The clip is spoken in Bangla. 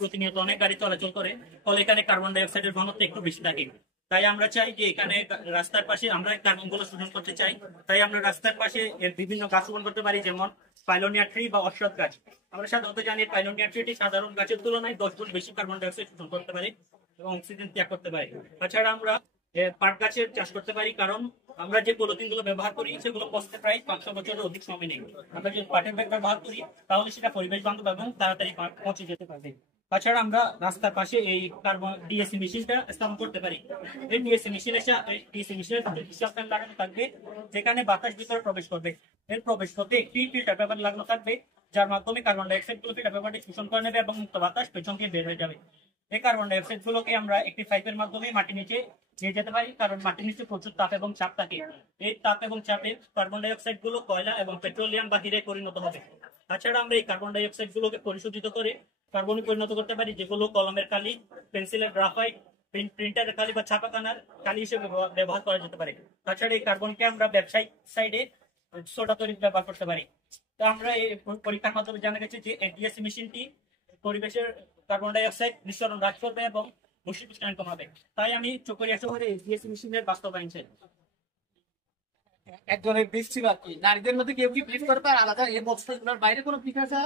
প্রতিনিয়ত অনেক গাড়ি চলাচল করে, ফলে এখানে কার্বন ডাই অক্সাইডের ঘনত্ব একটু বেশি থাকে। তাই আমরা চাই যে এখানে রাস্তার পাশে আমরা কার্বন গুলো শোষণ করতে চাই। তাই আমরা রাস্তার পাশে এর বিভিন্ন গাছ রোপণ করতে পারি, যেমন পাইলোনিয়া ট্রি বা অশ্বত্থ গাছ। আমরা সাধারণত জানি পাইলোনিয়া ট্রিটি সাধারণ গাছের তুলনায় 10 গুণ বেশি কার্বন ডাই অক্সাইড শোষণ করতে পারে এবং অক্সিজেন ত্যাগ করতে পারে। তাছাড়া আমরা পাট গাছের চাষ করতে পারি, কারণ আমরা যে পলিথিন গুলো ব্যবহার করি সেগুলো পচতে প্রায় 500 বছরের অধিক সময় নেই। আমরা যদি পাটের ব্যাগ ব্যবহার করি তাহলে সেটা পরিবেশ বান্ধব এবং তাড়াতাড়ি পচে যেতে পারবে। তাছাড়া আমরা রাস্তার পাশে এই কার্বন ডিএসি মেশিনটা স্থাপন করতে পারি। এই ডিএসি মেশিনের লাগানো থাকবে, যেখানে বাতাস ভিতরে প্রবেশ করবে। এর প্রবেশ করতে একটি ফিল্টার পেপার লাগানো থাকবে, যার মাধ্যমে কার্বন ডাই অক্সাইড গুলো ফিল্টার পেপারটি শোষণ করে নেবে এবং মুক্ত বাতাস পেছন দিয়ে বের হয়ে যাবে। এই কার্বন ডাই অক্সাইড গুলোকে আমরা একটি পাইপের মাধ্যমে মাটির নিচে নিয়ে যেতে পারি, কারণ মাটির নিচে প্রচুর তাপ এবং চাপ থাকে। এই তাপ এবং চাপে কার্বন ডাই অক্সাইড গুলো কয়লা এবং পেট্রোলিয়াম বা হিরে পরিণত হবে। তাছাড়া আমরা এই কার্বন ডাই অক্সাইড গুলোকে পরিশোধিত করে কার্বনে পরিণত করতে পারি, যেগুলো কলমের কালি, পেন্সিলের গ্রাফাইট, প্রিন্টারের কালি বা ছাপাখানার কালি হিসেবে ব্যবহার করা যেতে পারে। তাছাড়া এই কার্বনকে আমরা ব্যবসায়িক সাইডে সোডা তৈরি ব্যবহার করতে পারি। তো আমরা এই পরীক্ষার মাধ্যমে জানা গেছে যে ডিএসি মেশিনটি পরিবেশের কার্বন ডাই অক্সাইড নিঃসরণ হ্রাস করবে এবং বৈশ্বিক উষ্ণায়ন কমাবে। তাই আমি চকরিয়া শহরে ডিএসি মেশিনের বাস্তবায়ন চাই। একজনের বৃষ্টি বাকি নারীদের মধ্যে কেউ কি প্লিট করবে আর আলাদা এই বক্সগুলোর বাইরে কোনো ফিট আছে?